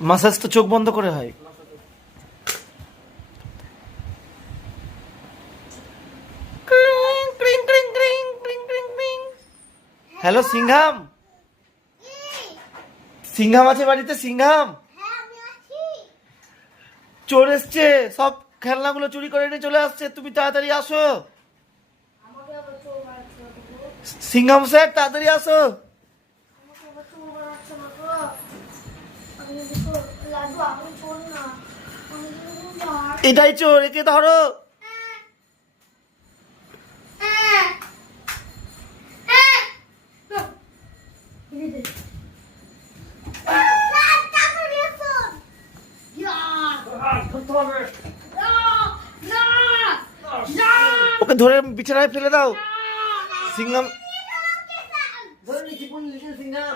Massage তো চোখ বন্ধ করে হয়। হ্যালো সিংহাম, সিংহাম আছে বাড়িতে? সিংহাম, চোর এসছে, সব খেলনাগুলো চুরি করে নিয়ে চলে আসছে, তুমি তাড়াতাড়ি আসো। সিংহাম স্যার তাড়াতাড়ি আসো। এটাই চোর, একে ধরো। ওকে ধরে বিছানায় ফেলে দাও। সিংহাম, সিংহাম